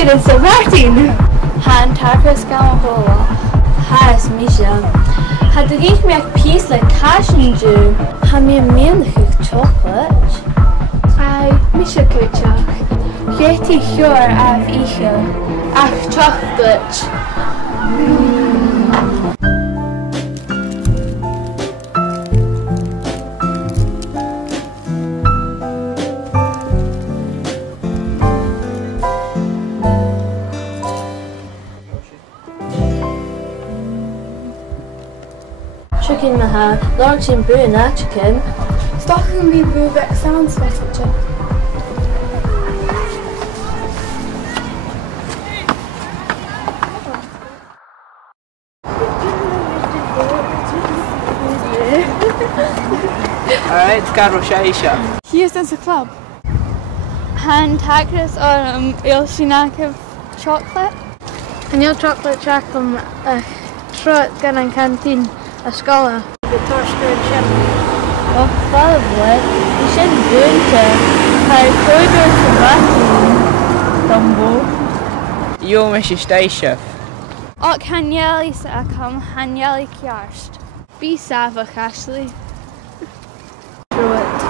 Fhaighinn sa Martin. Han tacos gamahola. Has Misha. Had the geek me a piece like cashew dew. Ha me a meal chocolate. Ai, Misha Kuchach. Getty Hjor af Isha. Ach chocolate. Chicken maha, large in brew na chicken. Stocken me buvek sounds better. Alright, Carol Shaisha. He is in the club. Han tacos or ilshinaka chocolate. And your chocolate chacum trot gan an canteen a scholar. The torster chip. Oh, probably. You shouldn't do it. How could you Dumbo? You Mrs. Stacia. Och hanjeli sa come hanjeli kjarst. Be savage, Ashley. Through it.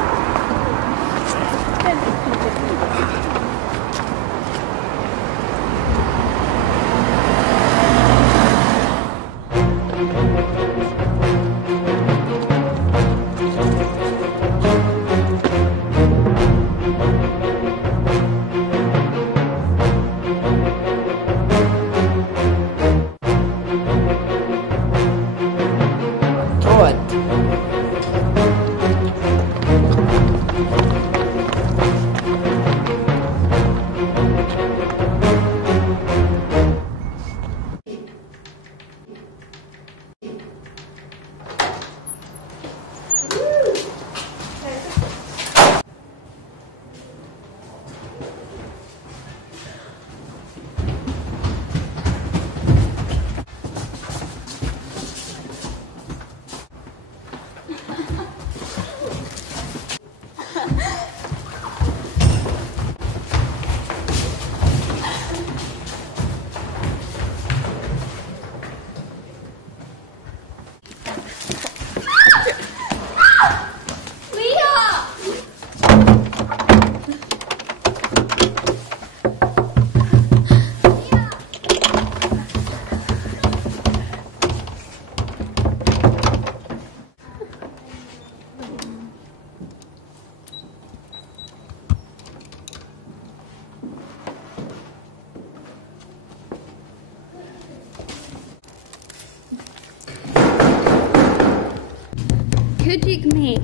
Could you me?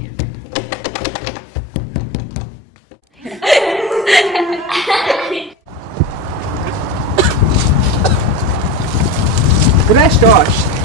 Good night, Josh.